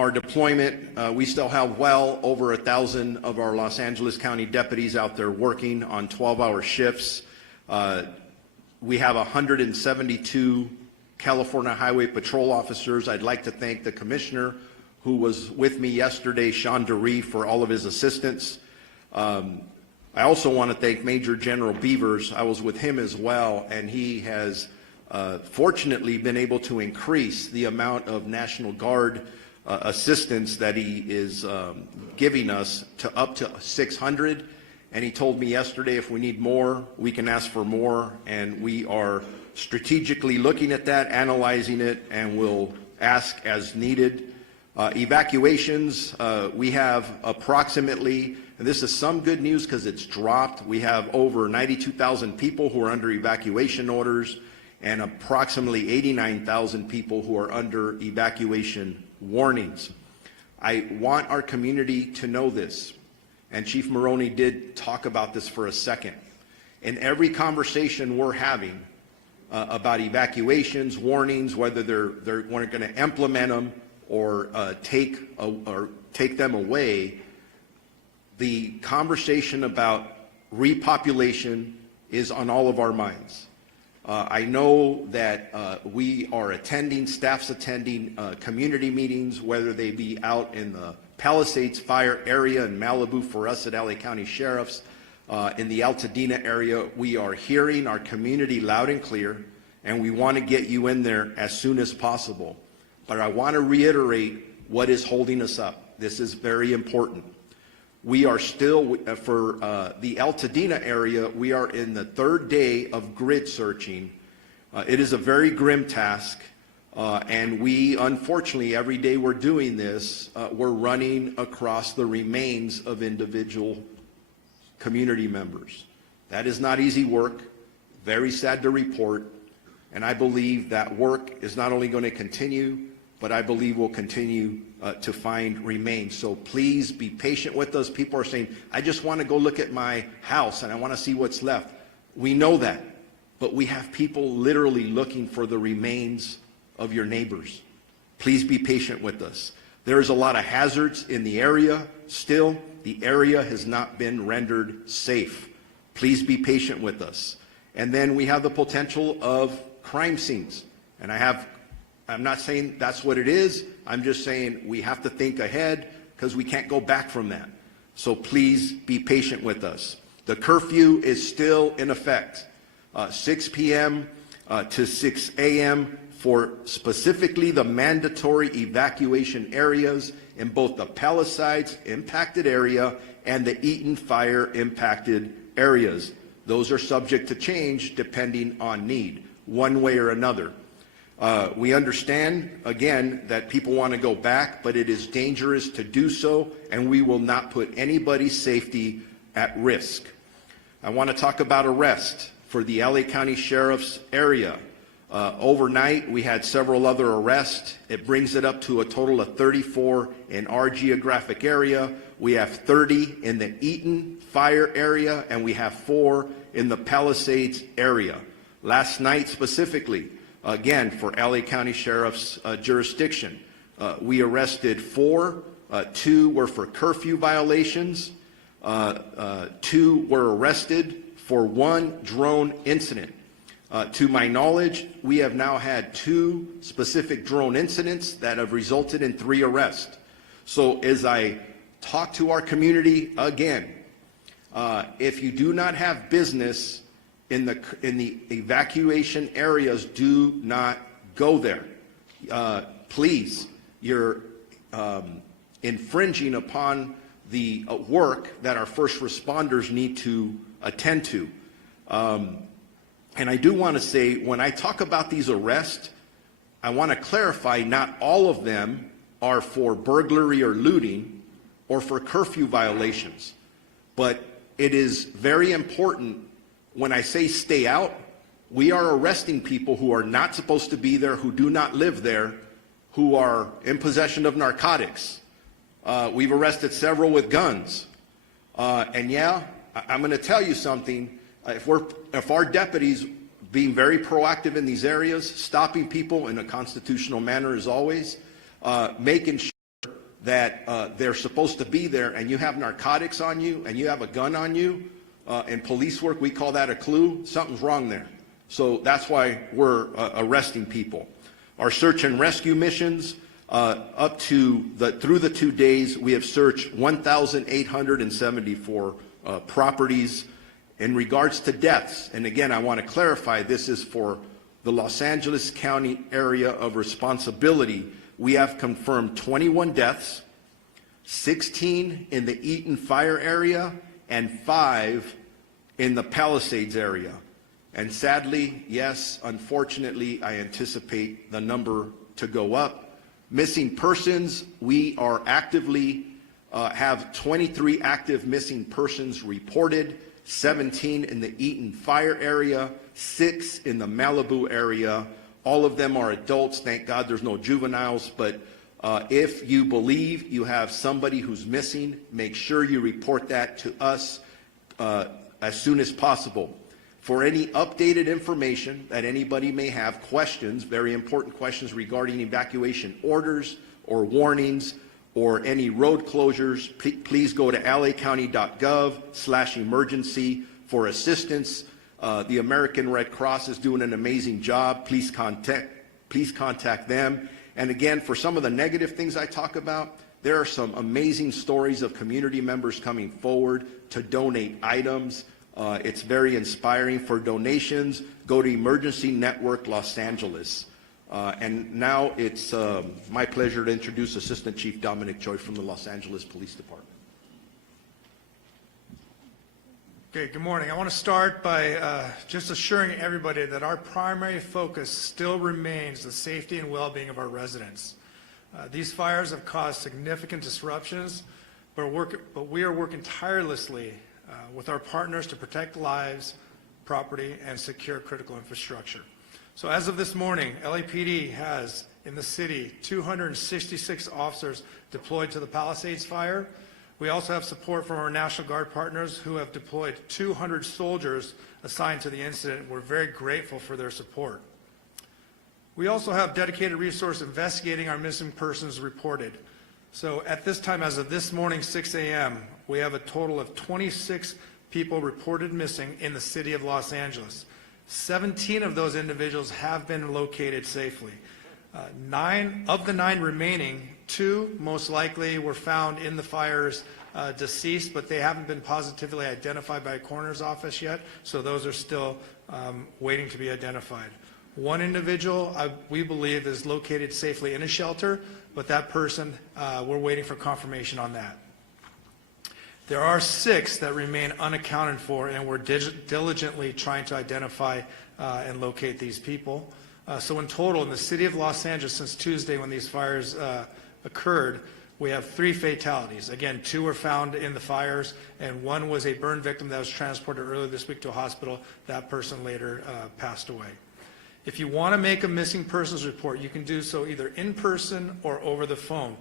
our deployment, we still have well over 1,000 of our Los Angeles County deputies out there working on 12-hour shifts. We have 172 California Highway Patrol officers. I'd like to thank the commissioner who was with me yesterday, Sean DeRee, for all of his assistance. I also want to thank Major General Beavers. I was with him as well, and he has fortunately been able to increase the amount of National Guard assistance that he is giving us to up to 600. And he told me yesterday if we need more, we can ask for more, and we are strategically looking at that, analyzing it, and we'll ask as needed. Evacuations, we have approximately, and this is some good news because it's dropped, we have over 92,000 people who are under evacuation orders and approximately 89,000 people who are under evacuation warnings. I want our community to know this, and Chief Maroney did talk about this for a second. In every conversation we're having about evacuations, warnings, whether they're going to implement them or take them away, the conversation about repopulation is on all of our minds. I know that we are attending, staff's attending community meetings, whether they be out in the Palisades Fire area in Malibu for us at LA County Sheriffs, in the Altadena area. We are hearing our community loud and clear, and we want to get you in there as soon as possible. But I want to reiterate what is holding us up. This is very important. We are still, for the Altadena area, we are in the third day of grid searching. It is a very grim task, and we, unfortunately, every day we're doing this, we're running across the remains of individual community members. That is not easy work, very sad to report, and I believe that work is not only going to continue, but I believe we'll continue to find remains. So please be patient with us. People are saying, I just want to go look at my house and I want to see what's left. We know that, but we have people literally looking for the remains of your neighbors. Please be patient with us. There's a lot of hazards in the area still. The area has not been rendered safe. Please be patient with us. And then we have the potential of crime scenes. And I'm not saying that's what it is. I'm just saying we have to think ahead because we can't go back from that. So please be patient with us. The curfew is still in effect, 6 p.m. To 6 a.m. for specifically the mandatory evacuation areas in both the Palisades impacted area and the Eaton Fire impacted areas. Those are subject to change depending on need, one way or another. We understand, again, that people want to go back, but it is dangerous to do so, and we will not put anybody's safety at risk. I want to talk about arrest for the LA County Sheriff's area. Overnight, we had several other arrests. It brings it up to a total of 34 in our geographic area. We have 30 in the Eaton Fire area, and we have 4 in the Palisades area. Last night specifically, again, for LA County Sheriff's jurisdiction, we arrested 4. 2 were for curfew violations. 2 were arrested for 1 drone incident. To my knowledge, we have now had 2 specific drone incidents that have resulted in 3 arrests. So as I talk to our community again, if you do not have business in the evacuation areas, do not go there. Please, you're infringing upon the work that our first responders need to attend to. And I do want to say, when I talk about these arrests, I want to clarify not all of them are for burglary or looting or for curfew violations. But it is very important when I say stay out, we are arresting people who are not supposed to be there, who do not live there, who are in possession of narcotics. We've arrested several with guns. And yeah, I'm going to tell you something. If our deputies being very proactive in these areas, stopping people in a constitutional manner as always, making sure that they're supposed to be there and you have narcotics on you and you have a gun on you, in police work, we call that a clue. Something's wrong there. So that's why we're arresting people. Our search and rescue missions, through the 2 days, we have searched 1,874 properties. In regards to deaths, and again, I want to clarify, this is for the Los Angeles County area of responsibility. We have confirmed 21 deaths, 16 in the Eaton fire area, and 5 in the Palisades area. And sadly, yes, unfortunately, I anticipate the number to go up. Missing persons, we are actively have 23 active missing persons reported, 17 in the Eaton fire area, 6 in the Malibu area. All of them are adults. Thank God there's no juveniles. But if you believe you have somebody who's missing, make sure you report that to us as soon as possible. For any updated information that anybody may have, questions, very important questions regarding evacuation orders or warnings or any road closures, please go to lacounty.gov/emergency for assistance. The American Red Cross is doing an amazing job. Please contact them. And again, for some of the negative things I talk about, there are some amazing stories of community members coming forward to donate items. It's very inspiring. For donations, go to Emergency Network Los Angeles. And now it's my pleasure to introduce Assistant Chief Dominic Choi from the Los Angeles Police Department. Okay, good morning. I want to start by just assuring everybody that our primary focus still remains the safety and well-being of our residents. These fires have caused significant disruptions, but we are working tirelessly with our partners to protect lives, property, and secure critical infrastructure. So as of this morning, LAPD has in the city 266 officers deployed to the Palisades fire. We also have support from our National Guard partners who have deployed 200 soldiers assigned to the incident. We're very grateful for their support. We also have dedicated resources investigating our missing persons reported. So at this time, as of this morning, 6 a.m., we have a total of 26 people reported missing in the city of Los Angeles. 17 of those individuals have been located safely. 9 of the 9 remaining, 2 most likely were found in the fires deceased, but they haven't been positively identified by a coroner's office yet, so those are still waiting to be identified. 1 individual, we believe, is located safely in a shelter, but that person, we're waiting for confirmation on that. There are 6 that remain unaccounted for, and we're diligently trying to identify and locate these people. So in total, in the city of Los Angeles, since Tuesday when these fires occurred, we have 3 fatalities. Again, 2 were found in the fires, and 1 was a burn victim that was transported earlier this week to a hospital. That person later passed away. If you want to make a missing persons report, you can do so either in person or over the phone.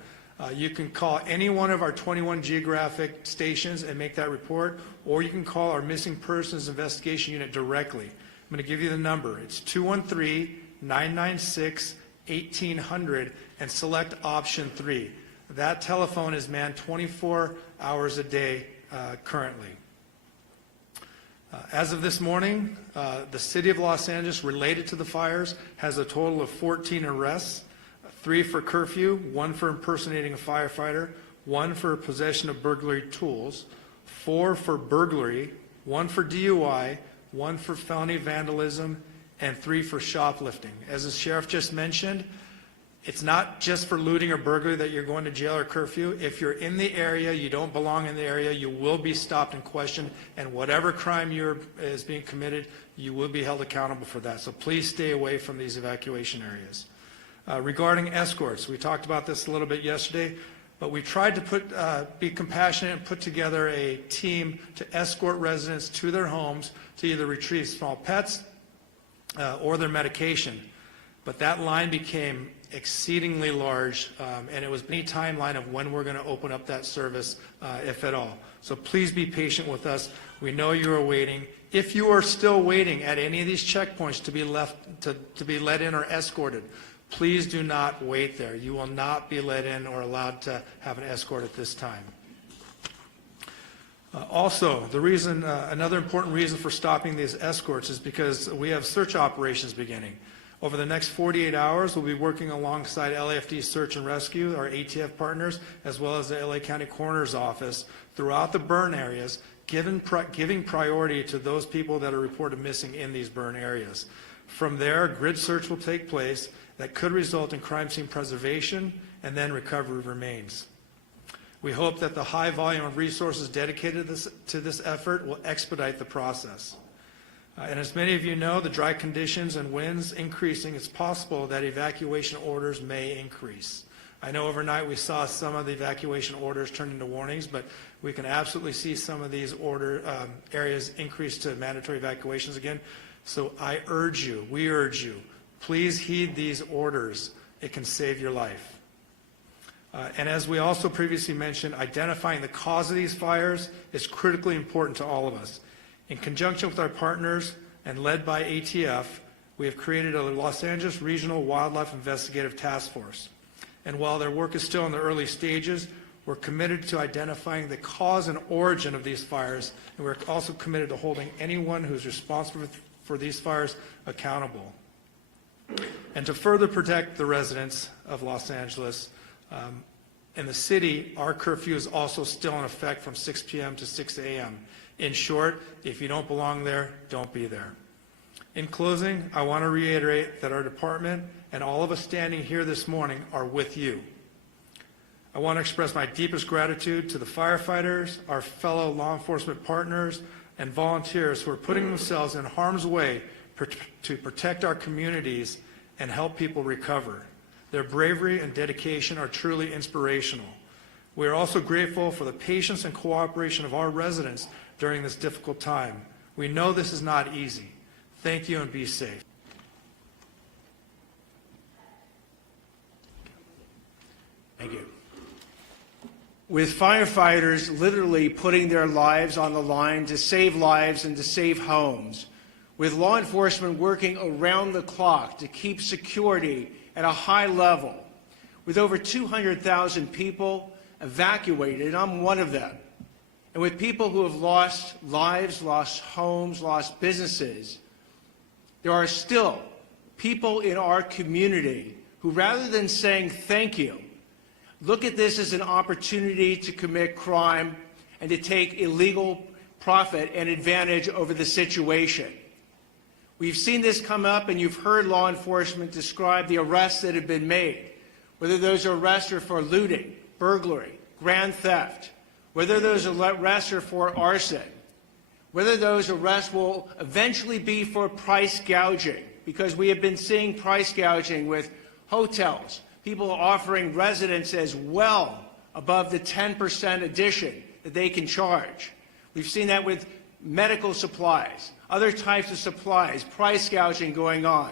You can call any one of our 21 geographic stations and make that report, or you can call our missing persons investigation unit directly. I'm going to give you the number. It's 213-996-1800 and select option 3. That telephone is manned 24 hours a day currently. As of this morning, the city of Los Angeles, related to the fires, has a total of 14 arrests. 3 for curfew, 1 for impersonating a firefighter, 1 for possession of burglary tools, 4 for burglary, 1 for DUI, 1 for felony vandalism, and 3 for shoplifting. As the sheriff just mentioned, it's not just for looting or burglary that you're going to jail or curfew. If you're in the area, you don't belong in the area, you will be stopped and questioned, and whatever crime is being committed, you will be held accountable for that. So please stay away from these evacuation areas. Regarding escorts, we talked about this a little bit yesterday, but we tried to be compassionate and put together a team to escort residents to their homes to either retrieve small pets or their medication. But that line became exceedingly large, and it was any timeline of when we're going to open up that service, if at all. So please be patient with us. We know you are waiting. If you are still waiting at any of these checkpoints to be let in or escorted, Please do not wait there. You will not be let in or allowed to have an escort at this time. Also, another important reason for stopping these escorts is because we have search operations beginning. Over the next 48 hours, we'll be working alongside LAFD Search and Rescue, our ATF partners, as well as the LA County Coroner's Office throughout the burn areas, giving priority to those people that are reported missing in these burn areas. From there, grid search will take place that could result in crime scene preservation and then recovery of remains. We hope that the high volume of resources dedicated to this effort will expedite the process. And as many of you know, the dry conditions and winds increasing, it's possible that evacuation orders may increase. I know overnight we saw some of the evacuation orders turn into warnings, but we can absolutely see some of these areas increase to mandatory evacuations again. So I urge you, we urge you, please heed these orders. It can save your life. And as we also previously mentioned, identifying the cause of these fires is critically important to all of us. In conjunction with our partners and led by ATF, we have created a Los Angeles Regional Wildlife Investigative Task Force. And while their work is still in the early stages, we're committed to identifying the cause and origin of these fires, and we're also committed to holding anyone who's responsible for these fires accountable. And to further protect the residents of Los Angeles, in the city, our curfew is also still in effect from 6 p.m. to 6 a.m. In short, if you don't belong there, don't be there. In closing, I want to reiterate that our department and all of us standing here this morning are with you. I want to express my deepest gratitude to the firefighters, our fellow law enforcement partners, and volunteers who are putting themselves in harm's way to protect our communities and help people recover. Their bravery and dedication are truly inspirational. We are also grateful for the patience and cooperation of our residents during this difficult time. We know this is not easy. Thank you and be safe. Thank you. With firefighters literally putting their lives on the line to save lives and to save homes, with law enforcement working around the clock to keep security at a high level, with over 200,000 people evacuated, and I'm one of them, and with people who have lost lives, lost homes, lost businesses, there are still people in our community who, rather than saying thank you, look at this as an opportunity to commit crime and to take illegal profit and advantage over the situation. We've seen this come up, and you've heard law enforcement describe the arrests that have been made, whether those arrests are for looting, burglary, grand theft, whether those arrests are for arson, whether those arrests will eventually be for price gouging, because we have been seeing price gouging with hotels, people offering residents as well above the 10% addition that they can charge. We've seen that with medical supplies, other types of supplies, price gouging going on.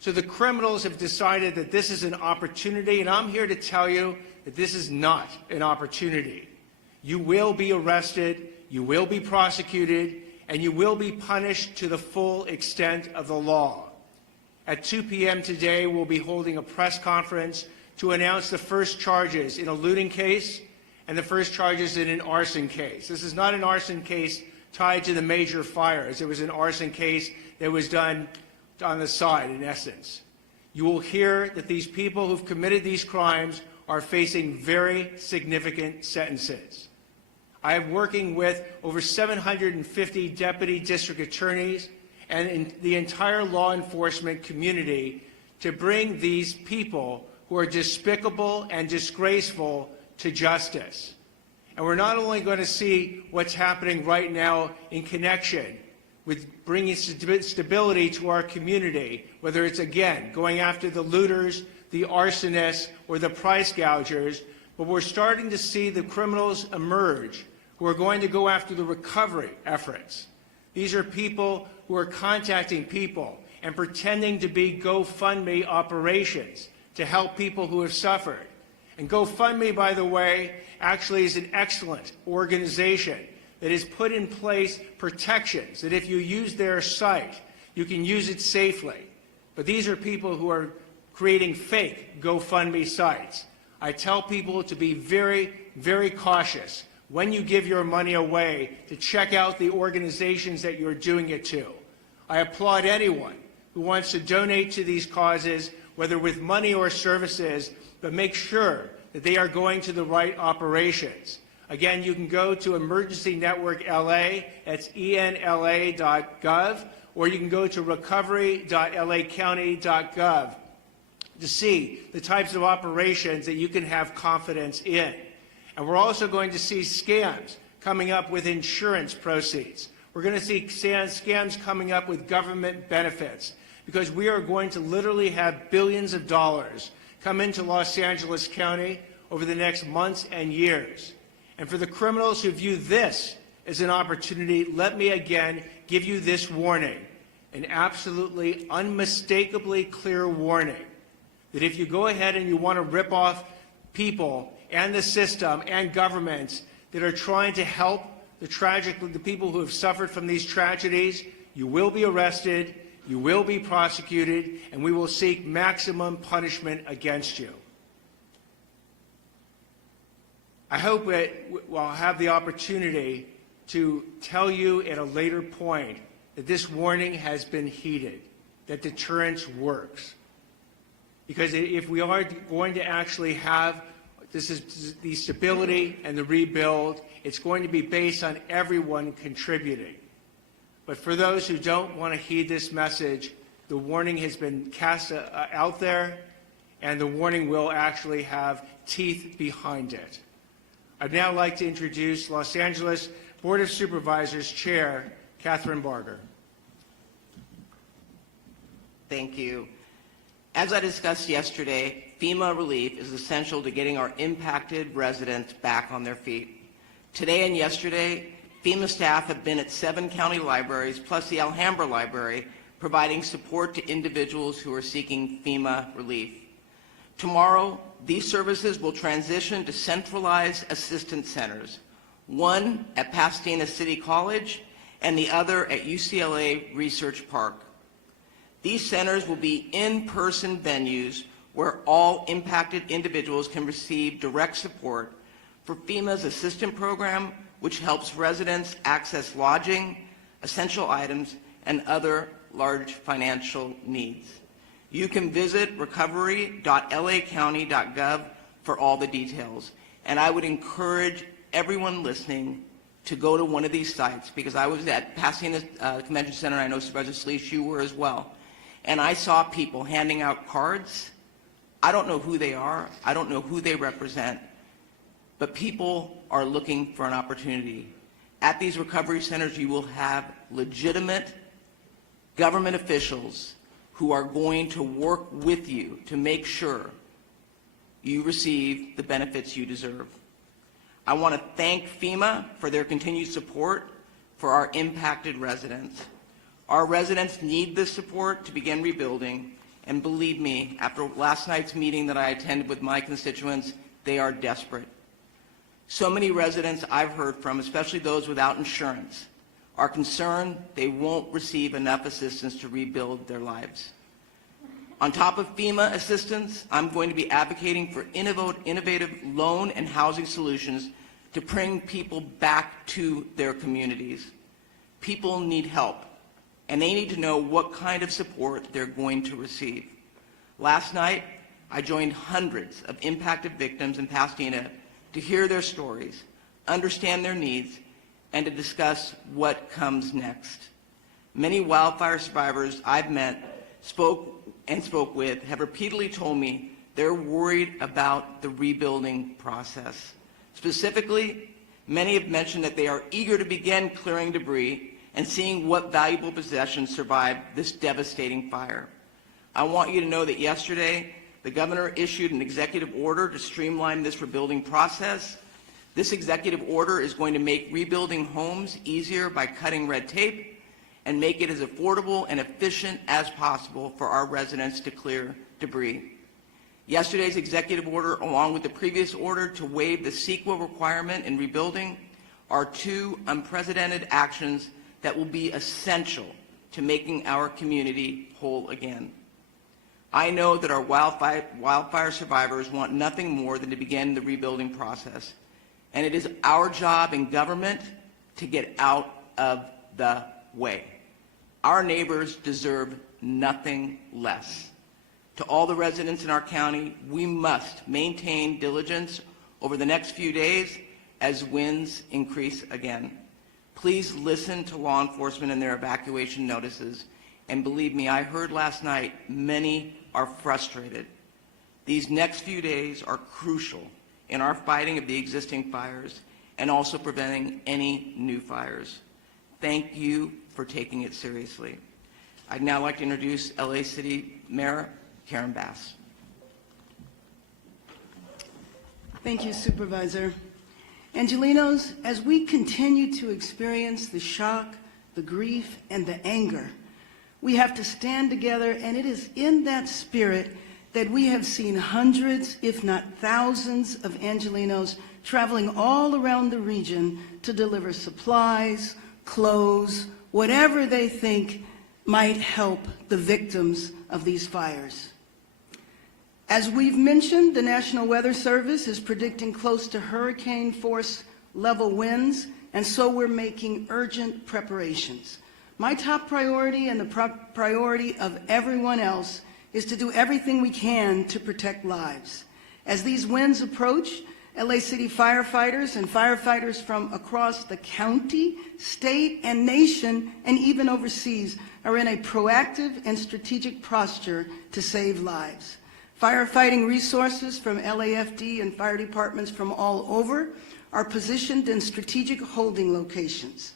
So the criminals have decided that this is an opportunity, and I'm here to tell you that this is not an opportunity. You will be arrested, you will be prosecuted, and you will be punished to the full extent of the law. At 2 p.m. today, we'll be holding a press conference to announce the first charges in a looting case and the first charges in an arson case. This is not an arson case tied to the major fires. It was an arson case that was done on the side, in essence. You will hear that these people who've committed these crimes are facing very significant sentences. I am working with over 750 deputy district attorneys and in the entire law enforcement community to bring these people who are despicable and disgraceful to justice. And we're not only going to see what's happening right now in connection with bringing stability to our community, whether it's, again, going after the looters, the arsonists, or the price gougers, but we're starting to see the criminals emerge who are going to go after the recovery efforts. These are people who are contacting people and pretending to be GoFundMe operations to help people who have suffered. And GoFundMe, by the way, actually is an excellent organization that has put in place protections that if you use their site, you can use it safely. But these are people who are creating fake GoFundMe sites. I tell people to be very, very cautious when you give your money away to check out the organizations that you're doing it to. I applaud anyone who wants to donate to these causes, whether with money or services, but make sure that they are going to the right operations. Again, you can go to Emergency Network LA, that's enla.gov, or you can go to recovery.lacounty.gov to see the types of operations that you can have confidence in. And we're also going to see scams coming up with insurance proceeds. We're going to see scams coming up with government benefits, because we are going to literally have billions of dollars come into Los Angeles County over the next months and years. And for the criminals who view this as an opportunity, let me again give you this warning, an absolutely unmistakably clear warning, that if you go ahead and you want to rip off people and the system and governments that are trying to help the people who have suffered from these tragedies, you will be arrested, you will be prosecuted, and we will seek maximum punishment against you. I hope that I'll have the opportunity to tell you at a later point that this warning has been heeded, that deterrence works. Because if we are going to actually have the stability and the rebuild, it's going to be based on everyone contributing. But for those who don't want to heed this message, the warning has been cast out there, and the warning will actually have teeth behind it. I'd now like to introduce Los Angeles Board of Supervisors Chair Catherine Barger. Thank you. As I discussed yesterday, FEMA relief is essential to getting our impacted residents back on their feet. Today and yesterday, FEMA staff have been at 7 county libraries, plus the Alhambra Library, providing support to individuals who are seeking FEMA relief. Tomorrow, these services will transition to centralized assistance centers, one at Pasadena City College and the other at UCLA Research Park. These centers will be in-person venues where all impacted individuals can receive direct support for FEMA's assistance program, which helps residents access lodging, essential items, and other large financial needs. You can visit recovery.lacounty.gov for all the details. And I would encourage everyone listening to go to one of these sites, because I was at Pasadena Convention Center, I know Supervisor Sleece, you were as well, and I saw people handing out cards. I don't know who they are, I don't know who they represent, but people are looking for an opportunity. At these recovery centers, you will have legitimate government officials who are going to work with you to make sure you receive the benefits you deserve. I want to thank FEMA for their continued support for our impacted residents. Our residents need this support to begin rebuilding, and believe me, after last night's meeting that I attended with my constituents, they are desperate. So many residents I've heard from, especially those without insurance, are concerned they won't receive enough assistance to rebuild their lives. On top of FEMA assistance, I'm going to be advocating for innovative loan and housing solutions to bring people back to their communities. People need help, and they need to know what kind of support they're going to receive. Last night, I joined hundreds of impacted victims in Pasadena to hear their stories, understand their needs, and to discuss what comes next. Many wildfire survivors I've met, spoke with, have repeatedly told me they're worried about the rebuilding process. Specifically, many have mentioned that they are eager to begin clearing debris and seeing what valuable possessions survived this devastating fire. I want you to know that yesterday, the governor issued an executive order to streamline this rebuilding process. This executive order is going to make rebuilding homes easier by cutting red tape and make it as affordable and efficient as possible for our residents to clear debris. Yesterday's executive order, along with the previous order to waive the CEQA requirement in rebuilding, are 2 unprecedented actions that will be essential to making our community whole again. I know that our wildfire survivors want nothing more than to begin the rebuilding process, and it is our job in government to get out of the way. Our neighbors deserve nothing less. To all the residents in our county, we must maintain diligence over the next few days as winds increase again. Please listen to law enforcement and their evacuation notices. And believe me, I heard last night, many are frustrated. These next few days are crucial in our fighting of the existing fires and also preventing any new fires. Thank you for taking it seriously. I'd now like to introduce LA City Mayor Karen Bass. Thank you, Supervisor. Angelenos, as we continue to experience the shock, the grief, and the anger, we have to stand together, and it is in that spirit that we have seen hundreds, if not thousands, of Angelenos traveling all around the region to deliver supplies, clothes, whatever they think might help the victims of these fires. As we've mentioned, the National Weather Service is predicting close to hurricane force level winds, and so we're making urgent preparations. My top priority and the priority of everyone else is to do everything we can to protect lives. As these winds approach, LA City firefighters and firefighters from across the county, state, and nation, and even overseas, are in a proactive and strategic posture to save lives. Firefighting resources from LAFD and fire departments from all over are positioned in strategic holding locations.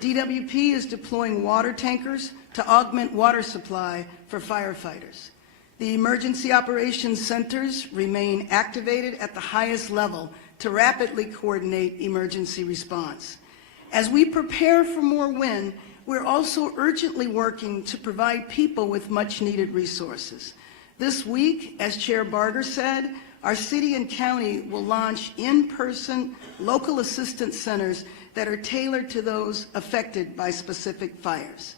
DWP is deploying water tankers to augment water supply for firefighters. The emergency operations centers remain activated at the highest level to rapidly coordinate emergency response. As we prepare for more wind, we're also urgently working to provide people with much-needed resources. This week, as Chair Barger said, our city and county will launch in-person local assistance centers that are tailored to those affected by specific fires.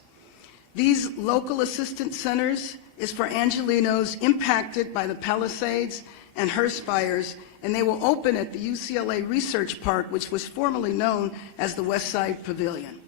These local assistance centers is for Angelenos impacted by the Palisades and Hearst fires, and they will open at the UCLA Research Park, which was formerly known as the West Side Pavilion.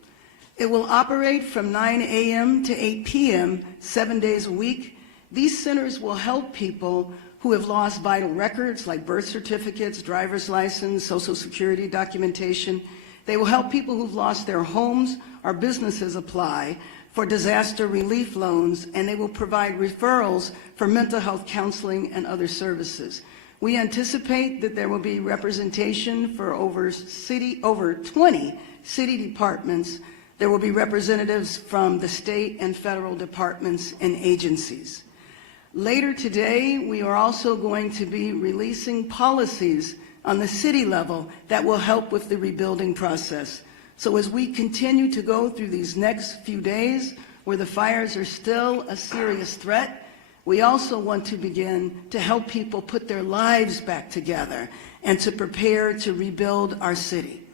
It will operate from 9 a.m. to 8 p.m. 7 days a week. These centers will help people who have lost vital records like birth certificates, driver's license, Social Security documentation. They will help people who've lost their homes or businesses apply for disaster relief loans, and they will provide referrals for mental health counseling and other services. We anticipate that there will be representation for over 20 city departments. There will be representatives from the state and federal departments and agencies. Later today, we are also going to be releasing policies on the city level that will help with the rebuilding process. So as we continue to go through these next few days where the fires are still a serious threat, we also want to begin to help people put their lives back together and to prepare to rebuild our city.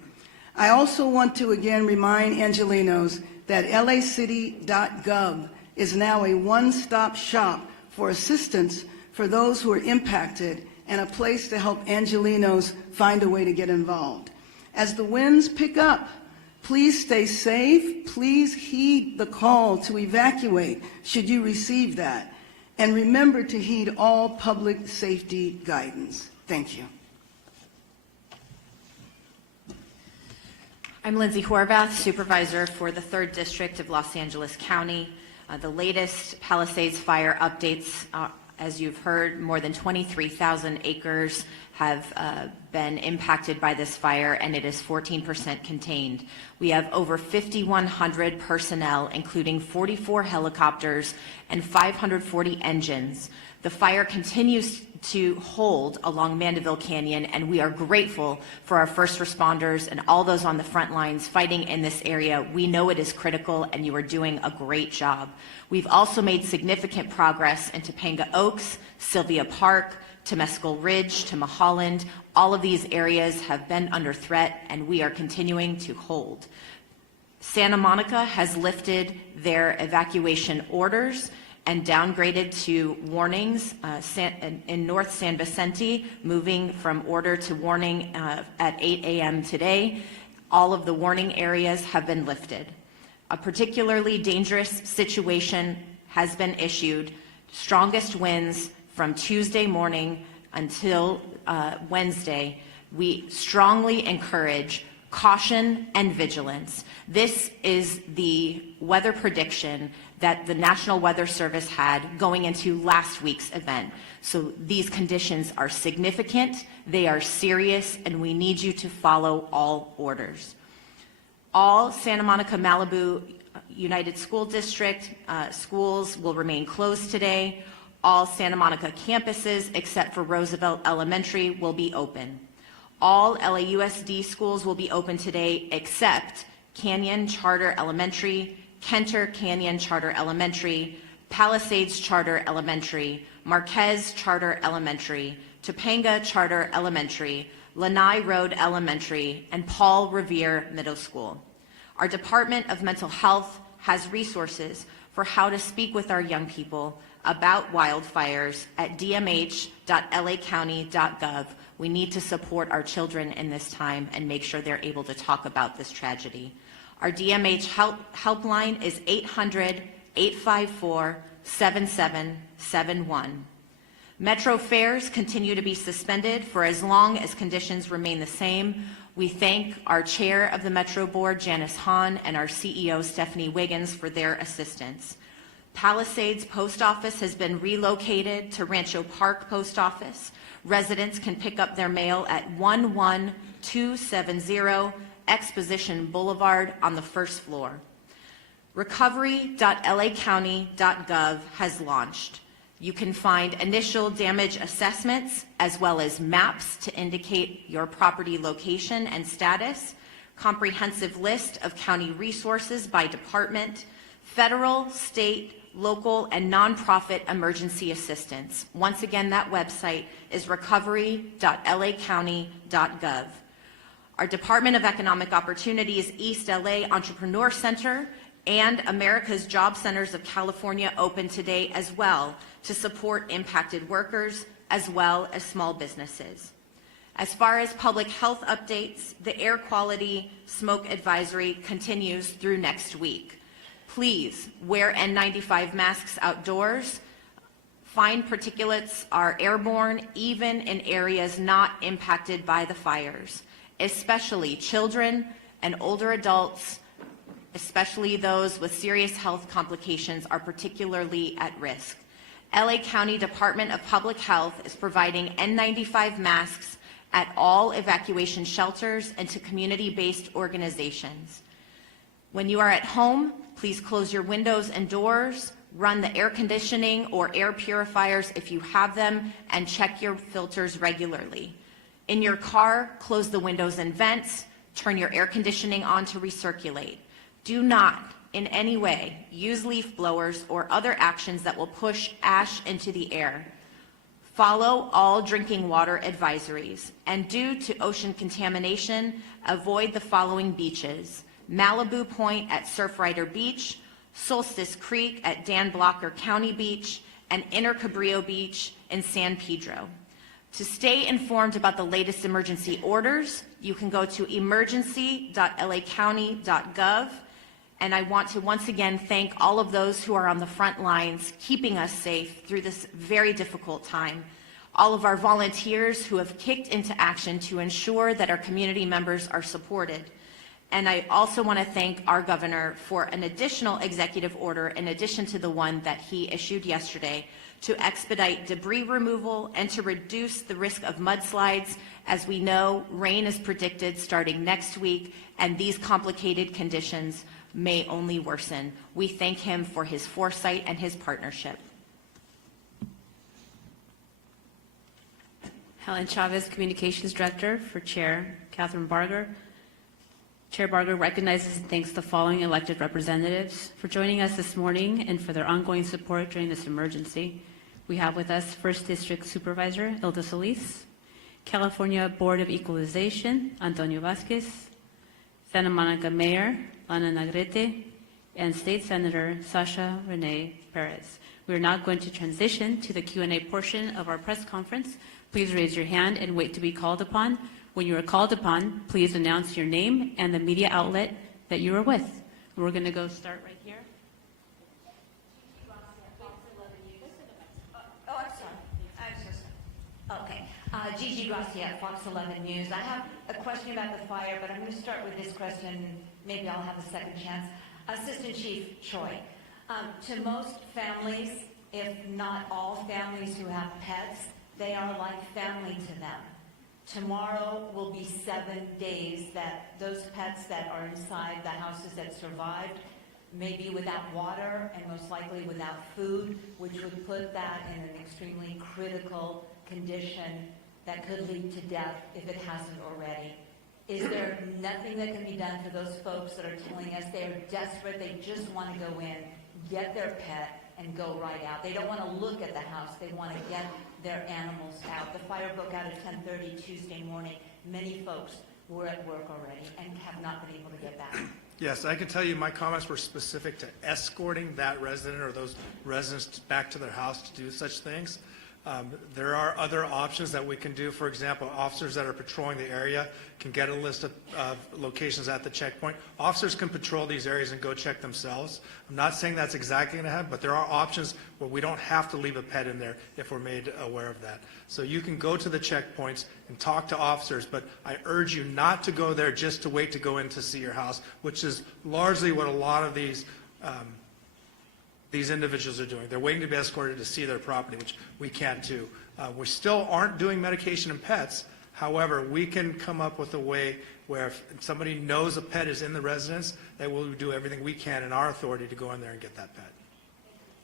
I also want to again remind Angelenos that lacity.gov is now a one-stop shop for assistance for those who are impacted and a place to help Angelenos find a way to get involved. As the winds pick up, please stay safe. Please heed the call to evacuate should you receive that. And remember to heed all public safety guidance. Thank you. I'm Lindsay Horvath, Supervisor for the 3rd District of Los Angeles County. The latest Palisades fire updates, as you've heard, more than 23,000 acres have been impacted by this fire, and it is 14% contained. We have over 5,100 personnel, including 44 helicopters and 540 engines. The fire continues to hold along Mandeville Canyon, and we are grateful for our first responders and all those on the front lines fighting in this area. We know it is critical, and you are doing a great job. We've also made significant progress in Topanga Oaks, Sylvia Park, Temescal Ridge, to Mulholland. All of these areas have been under threat, and we are continuing to hold. Santa Monica has lifted their evacuation orders, and downgraded to warnings in North San Vicente, moving from order to warning at 8 a.m. today. All of the warning areas have been lifted. A particularly dangerous situation has been issued. Strongest winds from Tuesday morning until Wednesday. We strongly encourage caution and vigilance. This is the weather prediction that the National Weather Service had going into last week's event. So these conditions are significant, they are serious, and we need you to follow all orders. All Santa Monica Malibu United School District schools will remain closed today. All Santa Monica campuses, except for Roosevelt Elementary, will be open. All LAUSD schools will be open today except Canyon Charter Elementary, Kenter Canyon Charter Elementary, Palisades Charter Elementary, Marquez Charter Elementary, Topanga Charter Elementary, Lanai Road Elementary, and Paul Revere Middle School. Our Department of Mental Health has resources for how to speak with our young people about wildfires at dmh.lacounty.gov. We need to support our children in this time and make sure they're able to talk about this tragedy. Our DMH helpline is 800-854-7771. Metro fares continue to be suspended for as long as conditions remain the same. We thank our chair of the Metro Board, Janice Hahn, and our CEO, Stephanie Wiggins, for their assistance. Palisades Post Office has been relocated to Rancho Park Post Office. Residents can pick up their mail at 11270 Exposition Boulevard on the first floor. Recovery.lacounty.gov has launched. You can find initial damage assessments as well as maps to indicate your property location and status, comprehensive list of county resources by department, federal, state, local, and nonprofit emergency assistance. Once again, that website is recovery.lacounty.gov. Our Department of Economic Opportunities East LA Entrepreneur Center and America's Job Centers of California open today as well to support impacted workers as well as small businesses. As far as public health updates, the air quality smoke advisory continues through next week. Please wear N95 masks outdoors. Fine particulates are airborne even in areas not impacted by the fires, especially children and older adults, especially those with serious health complications, are particularly at risk. LA County Department of Public Health is providing N95 masks at all evacuation shelters and to community-based organizations. When you are at home, please close your windows and doors, run the air conditioning or air purifiers if you have them, and check your filters regularly. In your car, close the windows and vents, turn your air conditioning on to recirculate. Do not, in any way, use leaf blowers or other actions that will push ash into the air. Follow all drinking water advisories, and due to ocean contamination, avoid the following beaches: Malibu Point at Surfrider Beach, Solstice Creek at Dan Blocker County Beach, and Inner Cabrillo Beach in San Pedro. To stay informed about the latest emergency orders, you can go to emergency.lacounty.gov. And I want to once again thank all of those who are on the front lines, keeping us safe through this very difficult time. All of our volunteers who have kicked into action to ensure that our community members are supported. And I also want to thank our governor for an additional executive order in addition to the one that he issued yesterday to expedite debris removal and to reduce the risk of mudslides. As we know, rain is predicted starting next week, and these complicated conditions may only worsen. We thank him for his foresight and his partnership. Helen Chavez, Communications Director for Chair Catherine Barger. Chair Barger recognizes and thanks the following elected representatives for joining us this morning and for their ongoing support during this emergency. We have with us 1st District Supervisor Hilda Solis, California Board of Equalization Antonio Vasquez, Santa Monica Mayor Lana Nagrete, and State Senator Sasha Renee Perez. We are now going to transition to the Q&A portion of our press conference. Please raise your hand and wait to be called upon. When you are called upon, please announce your name and the media outlet that you are with. We're going to go start right here. Okay. Gigi Garcia, Fox 11 News. I have a question about the fire, but I'm going to start with this question. Maybe I'll have a second chance. Assistant Chief Choi, to most families, if not all families who have pets, they are like family to them. Tomorrow will be 7 days that those pets that are inside the houses that survived may be without water and most likely without food, which would put that in an extremely critical condition that could lead to death if it hasn't already. Is there nothing that can be done for those folks that are telling us they are desperate, they just want to go in, get their pet, and go right out? They don't want to look at the house, they want to get their animals out. The fire broke out at 10:30 Tuesday morning. Many folks were at work already and have not been able to get back. Yes, I can tell you my comments were specific to escorting that resident or those residents back to their house to do such things. There are other options that we can do. For example, officers that are patrolling the area can get a list of locations at the checkpoint. Officers can patrol these areas and go check themselves. I'm not saying that's exactly going to happen, but there are options where we don't have to leave a pet in there if we're made aware of that. So you can go to the checkpoints and talk to officers, but I urge you not to go there just to wait to go in to see your house, which is largely what a lot of these individuals are doing. They're waiting to be escorted to see their property, which we can't do. We still aren't doing medication in pets. However, we can come up with a way where if somebody knows a pet is in the residence, that we'll do everything we can in our authority to go in there and get that pet.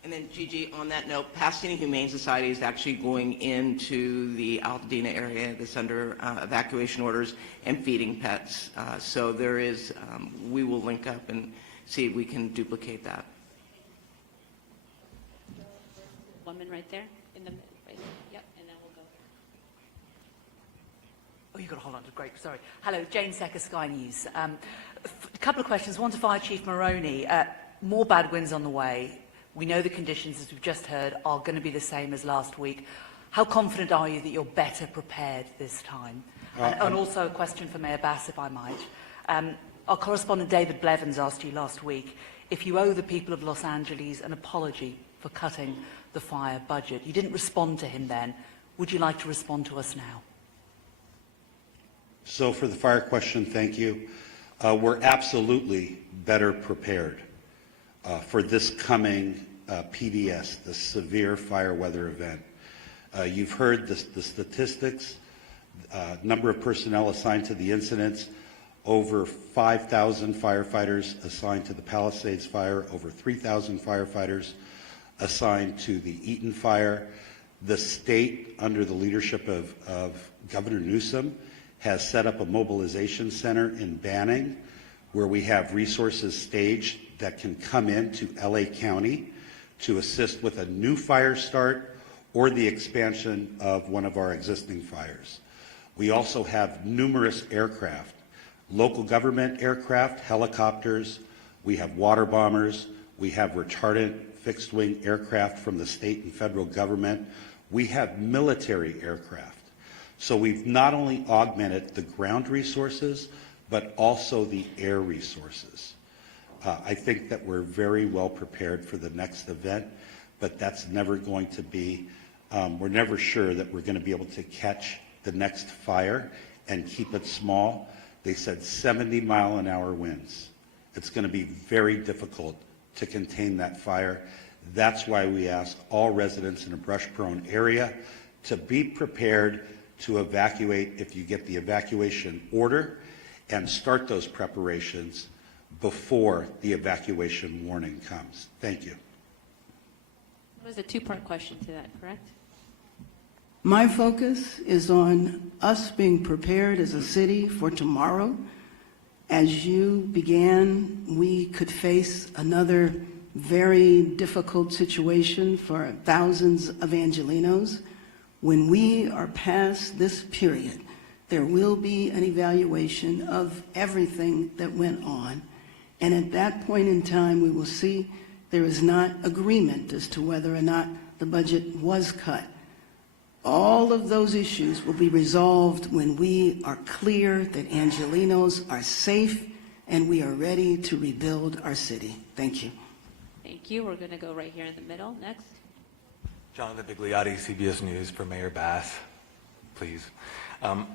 And then, Gigi, on that note, Pasadena Humane Society is actually going into the Altadena area that's under evacuation orders and feeding pets. So there is, we will link up and see if we can duplicate that. Woman right there in the middle. Right there. Yep, and then we'll go. Oh, you've got to hold on to great. Sorry. Hello, Jane Secker, Sky News. A couple of questions. One to Fire Chief Maroney. More bad winds on the way. We know the conditions, as we've just heard, are going to be the same as last week. How confident are you that you're better prepared this time? And also a question for Mayor Bass, if I might. Our correspondent David Blevins asked you last week if you owe the people of Los Angeles an apology for cutting the fire budget. You didn't respond to him then. Would you like to respond to us now? So for the fire question, thank you. We're absolutely better prepared for this coming PDS, the severe fire weather event. You've heard the statistics, number of personnel assigned to the incidents, over 5,000 firefighters assigned to the Palisades fire, over 3,000 firefighters assigned to the Eaton fire. The state, under the leadership of Governor Newsom, has set up a mobilization center in Banning where we have resources staged that can come into LA County to assist with a new fire start or the expansion of one of our existing fires. We also have numerous aircraft, local government aircraft, helicopters, we have water bombers, we have retardant fixed-wing aircraft from the state and federal government. We have military aircraft. So we've not only augmented the ground resources, but also the air resources. I think that we're very well prepared for the next event, but that's never going to be, we're never sure that we're going to be able to catch the next fire and keep it small. They said 70-mile-an-hour winds. It's going to be very difficult to contain that fire. That's why we ask all residents in a brush-prone area to be prepared to evacuate if you get the evacuation order and start those preparations before the evacuation warning comes. Thank you. It was a two-part question to that, correct? My focus is on us being prepared as a city for tomorrow. As you began, we could face another very difficult situation for thousands of Angelenos. When we are past this period, there will be an evaluation of everything that went on. And at that point in time, we will see there is not agreement as to whether or not the budget was cut. All of those issues will be resolved when we are clear that Angelenos are safe and we are ready to rebuild our city. Thank you. Thank you. We're going to go right here in the middle. Next. Jonathan Bigliotti, CBS News, for Mayor Bass, please.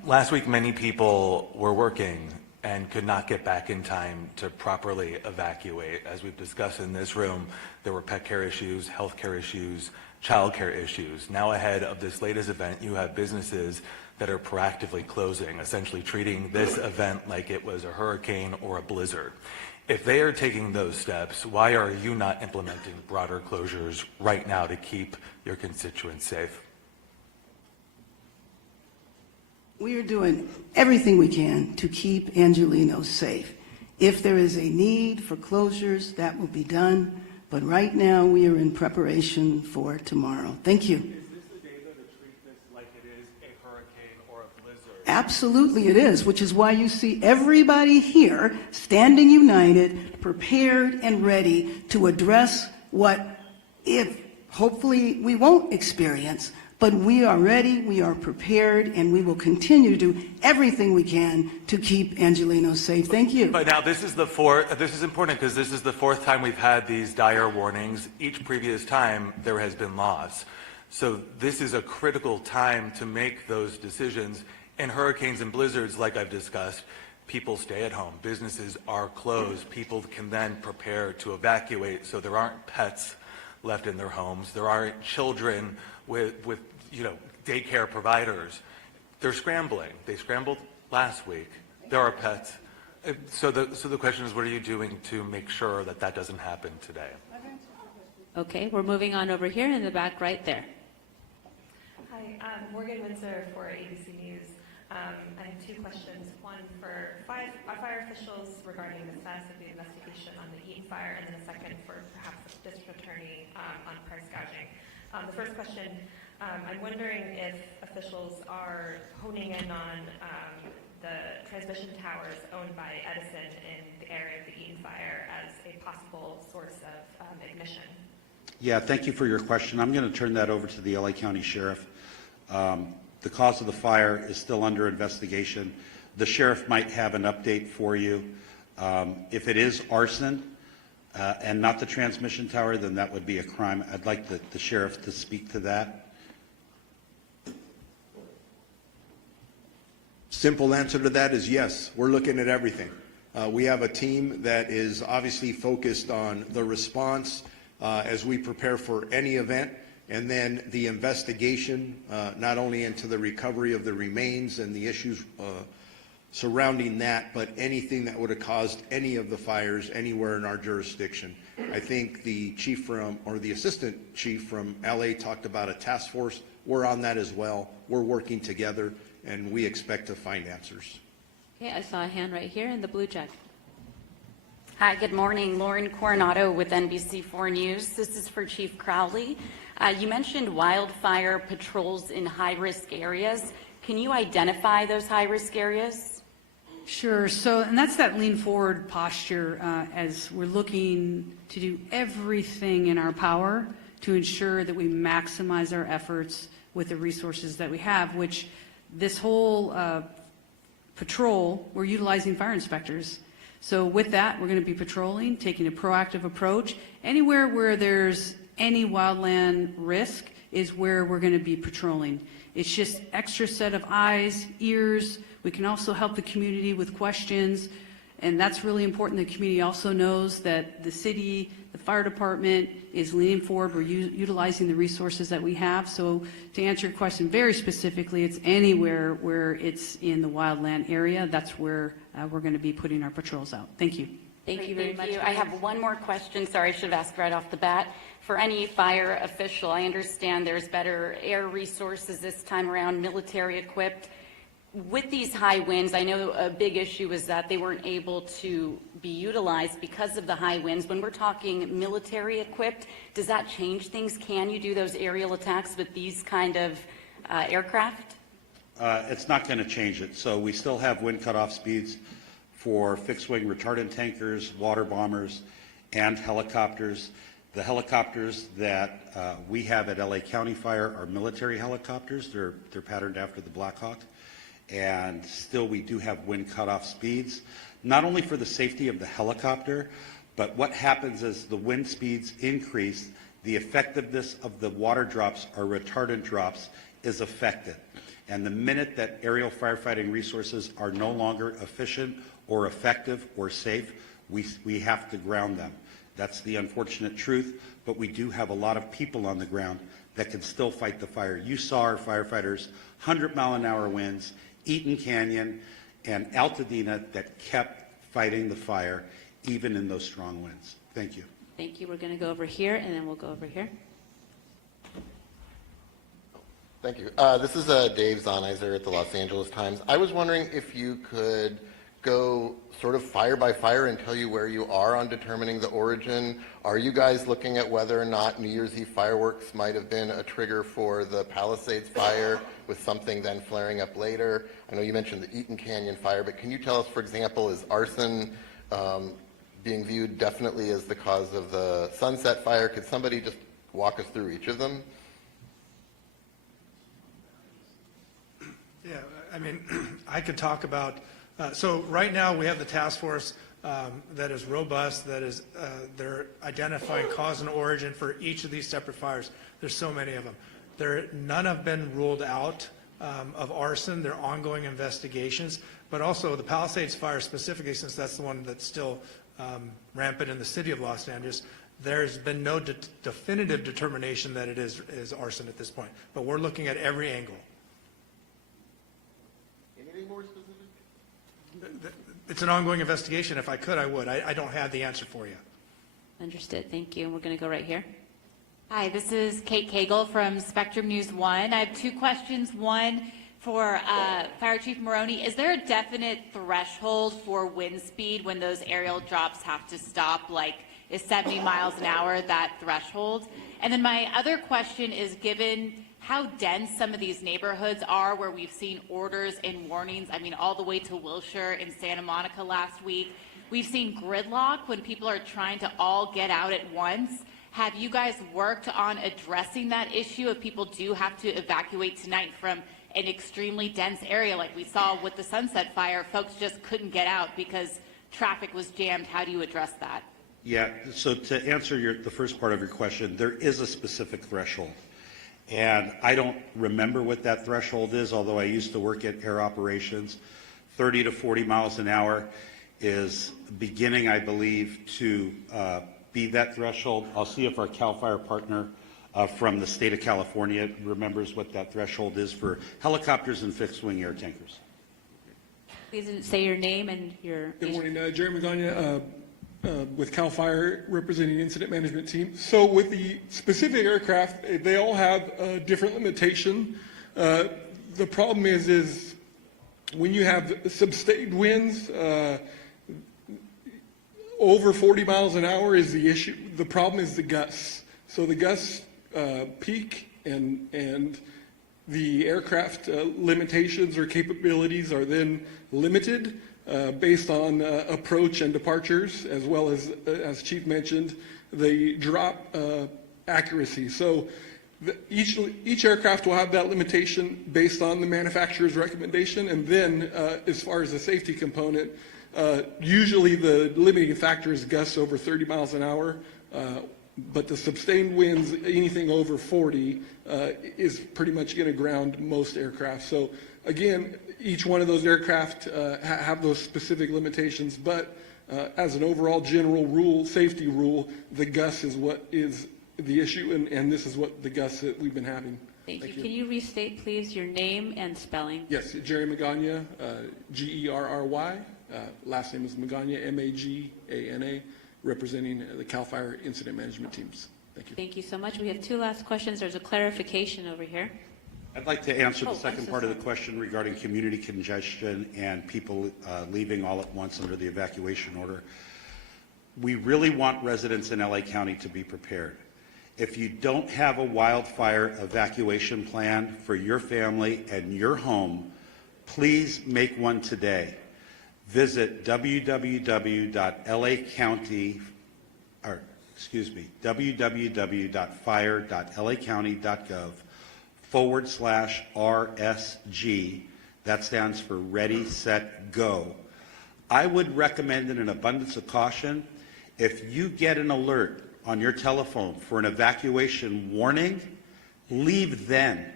Last week, many people were working and could not get back in time to properly evacuate. As we've discussed in this room, there were pet care issues, health care issues, child care issues. Now ahead of this latest event, you have businesses that are proactively closing, essentially treating this event like it was a hurricane or a blizzard. If they are taking those steps, why are you not implementing broader closures right now to keep your constituents safe? We are doing everything we can to keep Angelenos safe. If there is a need for closures, that will be done. But right now, we are in preparation for tomorrow. Thank you. Is this the data to treat this like it is a hurricane or a blizzard? Absolutely it is, which is why you see everybody here standing united, prepared and ready to address what, if hopefully we won't experience, but we are ready, we are prepared, and we will continue to do everything we can to keep Angelenos safe. Thank you. But now this is important because this is the fourth time we've had these dire warnings. Each previous time there has been loss. So this is a critical time to make those decisions. In hurricanes and blizzards, like I've discussed, people stay at home. Businesses are closed. People can then prepare to evacuate so there aren't pets left in their homes. There aren't children with daycare providers. They're scrambling. They scrambled last week. There are pets. So the question is, what are you doing to make sure that that doesn't happen today? Okay, we're moving on over here in the back right there. Hi, Morgan Windsor for ABC News. I have two questions. One for fire officials regarding the status of the investigation on the Eaton fire, and then a second for perhaps the district attorney on price gouging. The first question, I'm wondering if officials are honing in on the transmission towers owned by Edison in the area of the Eaton fire as a possible source of ignition. Yeah, thank you for your question. I'm going to turn that over to the LA County Sheriff. The cause of the fire is still under investigation. The sheriff might have an update for you. If it is arson and not the transmission tower, then that would be a crime. I'd like the sheriff to speak to that. Simple answer to that is yes. We're looking at everything. We have a team that is obviously focused on the response as we prepare for any event, and then the investigation, not only into the recovery of the remains and the issues surrounding that, but anything that would have caused any of the fires anywhere in our jurisdiction. I think the chief the assistant chief from LA talked about a task force. We're on that as well. We're working together, and we expect to find answers. Okay, I saw a hand right here in the blue jacket. Hi, good morning. Lauren Coronado with NBC4 News. This is for Chief Crowley. You mentioned wildfire patrols in high-risk areas. Can you identify those high-risk areas? Sure. So, and that's that lean forward posture as we're looking to do everything in our power to ensure that we maximize our efforts with the resources that we have, which this whole patrol, we're utilizing fire inspectors. So with that, we're going to be patrolling, taking a proactive approach. Anywhere where there's any wildland risk is where we're going to be patrolling. It's just extra set of eyes, ears. We can also help the community with questions, and that's really important. The community also knows that the city, the fire department is leaning forward. We're utilizing the resources that we have. So to answer your question very specifically, it's anywhere where it's in the wildland area. That's where we're going to be putting our patrols out. Thank you. Thank you very much. I have one more question. Sorry, I should have asked right off the bat. For any fire official, I understand there's better air resources this time around, military equipped. With these high winds, I know a big issue is that they weren't able to be utilized because of the high winds. When we're talking military equipped, does that change things? Can you do those aerial attacks with these kind of aircraft? It's not going to change it. So we still have wind cutoff speeds for fixed-wing retardant tankers, water bombers, and helicopters. The helicopters that we have at LA County Fire are military helicopters. They're patterned after the Black Hawk. And still we do have wind cutoff speeds, not only for the safety of the helicopter, but what happens as the wind speeds increase, the effectiveness of the water drops or retardant drops is affected. And the minute that aerial firefighting resources are no longer efficient or effective or safe, we have to ground them. That's the unfortunate truth, but we do have a lot of people on the ground that can still fight the fire. You saw our firefighters, 100-mile-an-hour winds, Eaton Canyon, and Altadena that kept fighting the fire, even in those strong winds. Thank you. Thank you. We're going to go over here, and then we'll go over here. Thank you. This is Dave Zonizer at the Los Angeles Times. I was wondering if you could go sort of fire by fire and tell you where you are on determining the origin. Are you guys looking at whether or not New Year's Eve fireworks might have been a trigger for the Palisades fire with something then flaring up later? I know you mentioned the Eaton Canyon fire, but can you tell us, for example, is arson being viewed definitely as the cause of the Sunset fire? Could somebody just walk us through each of them? Yeah, I mean, I could talk about, so right now we have the task force that is robust, that is, they're identifying cause and origin for each of these separate fires. There's so many of them. None have been ruled out of arson. They're ongoing investigations, but also the Palisades fire specifically, since that's the one that's still rampant in the city of Los Angeles, there's been no definitive determination that it is arson at this point, but we're looking at every angle. Anything more specific? It's an ongoing investigation. If I could, I would. I don't have the answer for you. Understood. Thank you. And we're going to go right here. Hi, this is Kate Cagle from Spectrum News 1. I have two questions. One for Fire Chief Maroney. Is there a definite threshold for wind speed when those aerial drops have to stop? Like, is 70 miles an hour that threshold? And then my other question is, given how dense some of these neighborhoods are where we've seen orders and warnings, I mean, all the way to Wilshire and Santa Monica last week, we've seen gridlock when people are trying to all get out at once. Have you guys worked on addressing that issue if people do have to evacuate tonight from an extremely dense area like we saw with the Sunset Fire? Folks just couldn't get out because traffic was jammed. How do you address that? Yeah, so to answer the first part of your question, there is a specific threshold. And I don't remember what that threshold is, although I used to work at air operations. 30 to 40 miles an hour is beginning, I believe, to be that threshold. I'll see if our CAL FIRE partner from the state of California remembers what that threshold is for helicopters and fixed-wing air tankers. Please say your name and your... Good morning, Jerry Magana, with CAL FIRE representing the incident management team. So with the specific aircraft, they all have a different limitation. The problem is when you have sustained winds, over 40 miles an hour is the issue. The problem is the gusts. So the gusts peak and the aircraft limitations or capabilities are then limited based on approach and departures, as well as Chief mentioned, the drop accuracy. So each aircraft will have that limitation based on the manufacturer's recommendation, and then as far as the safety component, usually the limiting factor is gusts over 30 miles an hour, but the sustained winds, anything over 40, is pretty much going to ground most aircraft. So again, each one of those aircraft have those specific limitations, but as an overall general rule, safety rule, the gusts is what is the issue, and this is what the gusts that we've been having. Thank you. Can you restate, please, your name and spelling? Yes, Jerry Magana, Gerry. Last name is Magana, Magana, representing the CAL FIRE incident management teams. Thank you. Thank you so much. We have two last questions. There's a clarification over here. I'd like to answer the second part of the question regarding community congestion and people leaving all at once under the evacuation order. We really want residents in LA County to be prepared. If you don't have a wildfire evacuation plan for your family and your home, please make one today. visit www.fire.lacounty.gov/RSG. That stands for Ready, Set, Go. I would recommend, in an abundance of caution, if you get an alert on your telephone for an evacuation warning, leave then.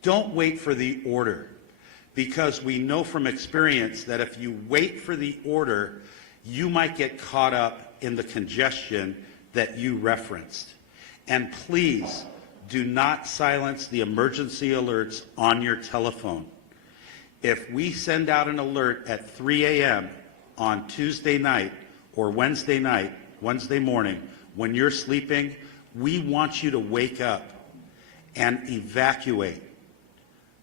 Don't wait for the order, because we know from experience that if you wait for the order, you might get caught up in the congestion that you referenced. And please do not silence the emergency alerts on your telephone. If we send out an alert at 3 a.m. on Tuesday night or Wednesday morning, when you're sleeping, we want you to wake up and evacuate.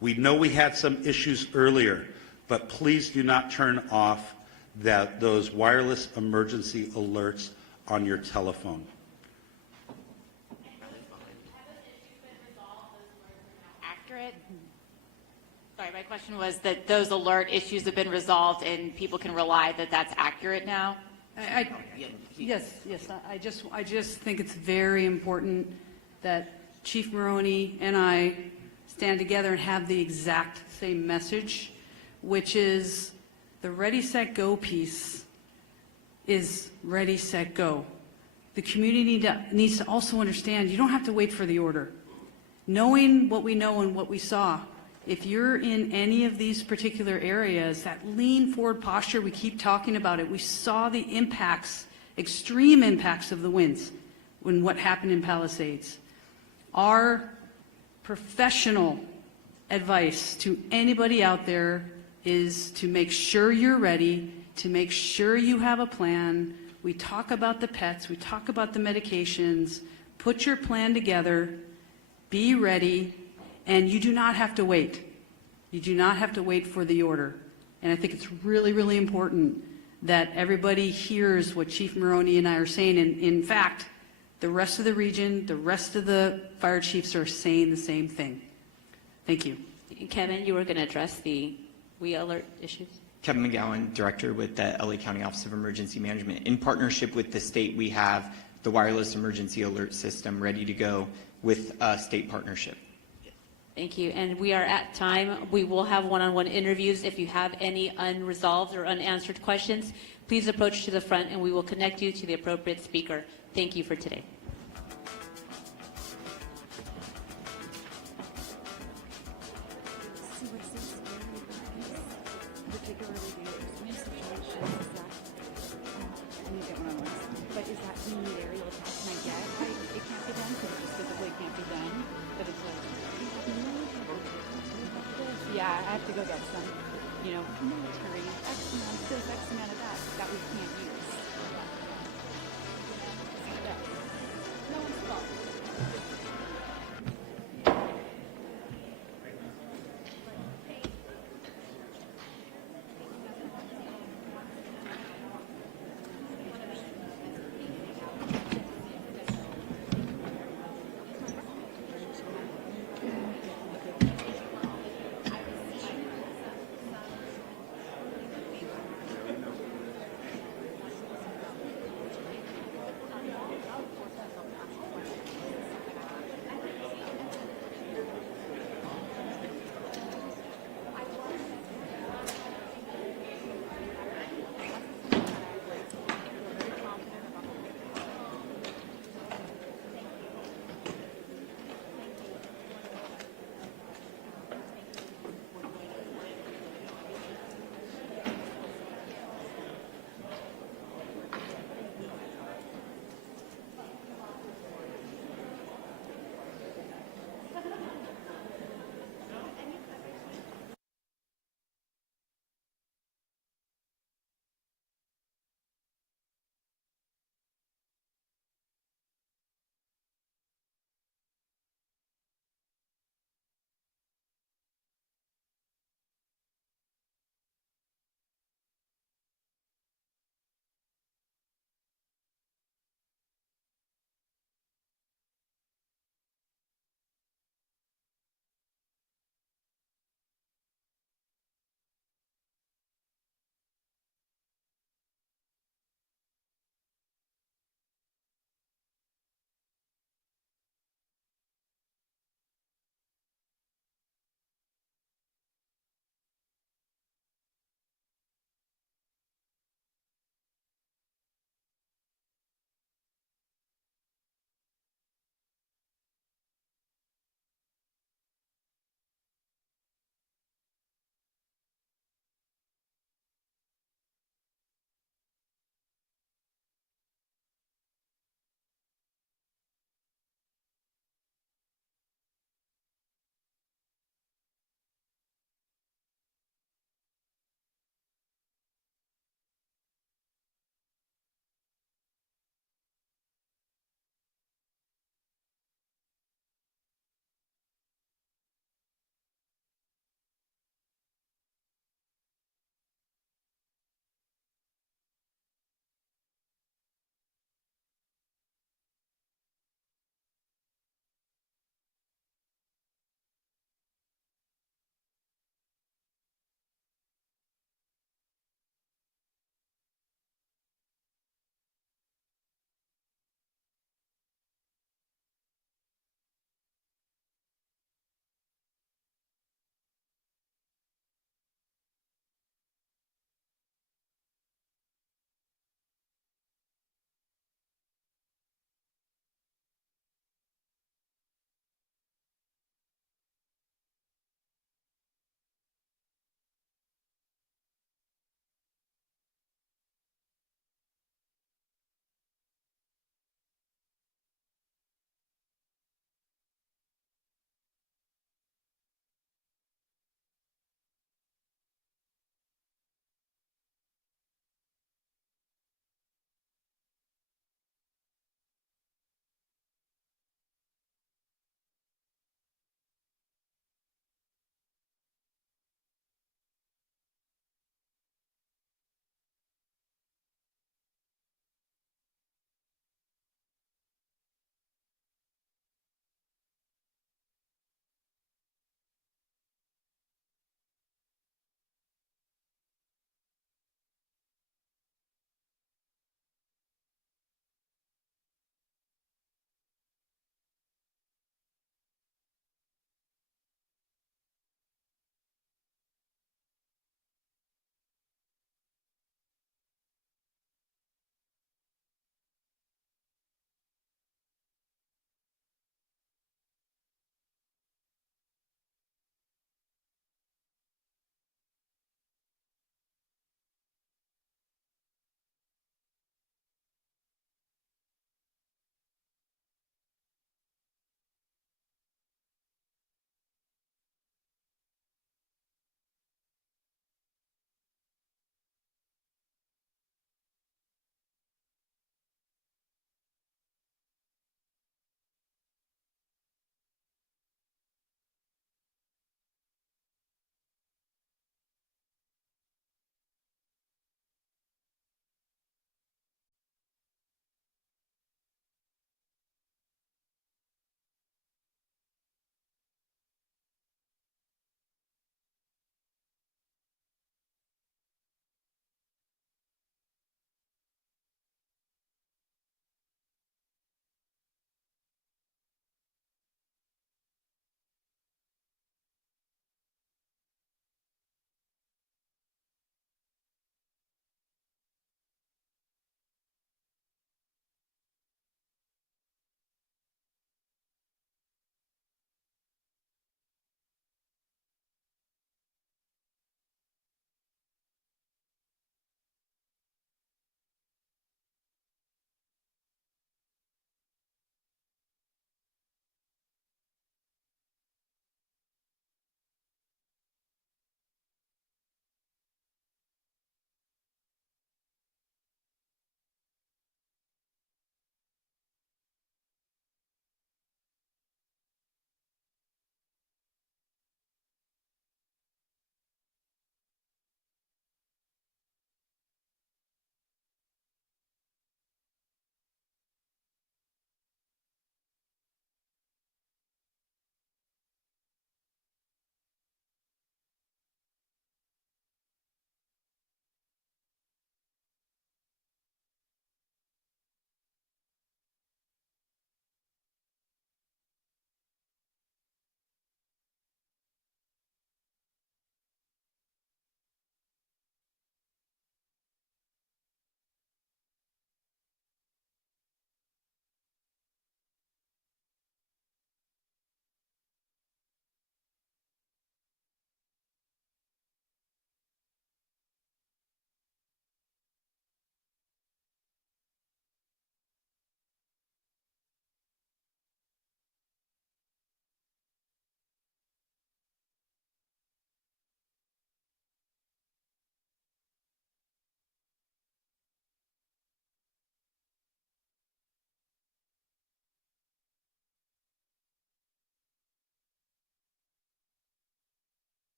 We know we had some issues earlier, but please do not turn off those wireless emergency alerts on your telephone. Accurate? Sorry, my question was that those alert issues have been resolved and people can rely that that's accurate now? Yes, I just think it's very important that Chief Maroney and I stand together and have the exact same message, which is the Ready, Set, Go piece is Ready, Set, Go. The community needs to also understand you don't have to wait for the order. Knowing what we know and what we saw, if you're in any of these particular areas, that lean forward posture, we keep talking about it. We saw the impacts, extreme impacts of the winds when what happened in Palisades. Our professional advice to anybody out there is to make sure you're ready, to make sure you have a plan. We talk about the pets, we talk about the medications. Put your plan together, be ready, and you do not have to wait. You do not have to wait for the order. And I think it's really, really important that everybody hears what Chief Maroney and I are saying. And in fact, the rest of the region, the rest of the fire chiefs are saying the same thing. Thank you. Kevin, you were going to address the WE alert issues? Kevin McGowan, Director with the LA County Office of Emergency Management. In partnership with the state, we have the wireless emergency alert system ready to go with a state partnership. Thank you. And we are at time. We will have one-on-one interviews. If you have any unresolved or unanswered questions, please approach to the front and we will connect you to the appropriate speaker. Thank you for today. Yeah, I have to go get some, military